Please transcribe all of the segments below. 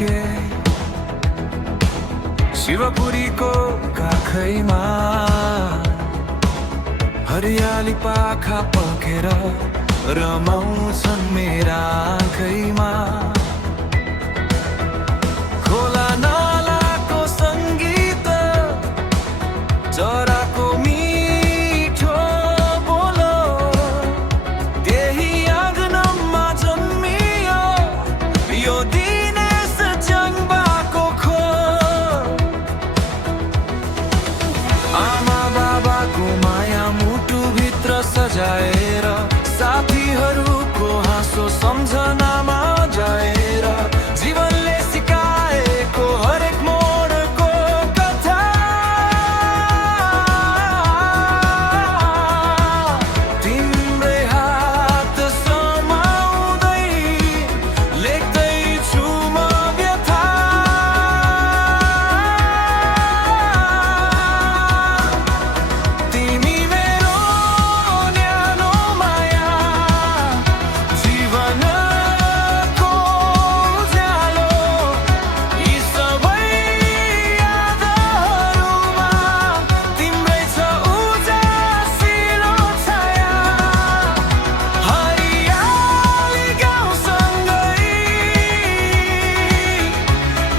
फर्के शिवपुरीको काखैमा हरियाली पाखा पखेर रमाउँछन् मेरा आँखैमा खोला नालाको सङ्गीत चराको मिठो बोलो त्यही आँगनमा जन्मियो यो दिनेश च्याङ्बाको खोर आमा बाबाको माया मुटुभित्र सजाएर साथीहरूको हाँसो सम्झनामा जाएर जीवनले सिकाएको हरेक मोडको कथा तिम्रै हात समाउँदै लेख्दैछु म व्यथा तिमी मेरो न्यानो माया जीवनको उज्यालो यी सबै यादहरूमा तिम्रै छ उज्यासिलो छाया हरियाली गाउँसँगै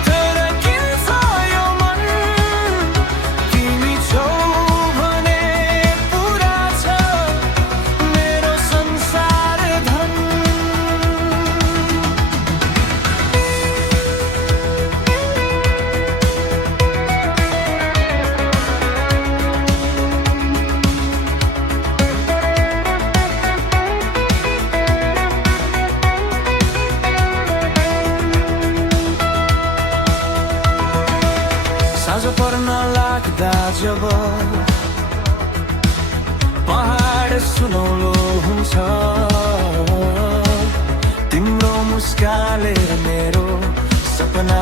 तर किन्छ यो मन तिमी छौ भने पुरा छ मेरो संसार धन साँझ पर्न लाग्दा जब पहाड सुनौलो हुन्छ तिम्रो मुस्कानले मेरो सपना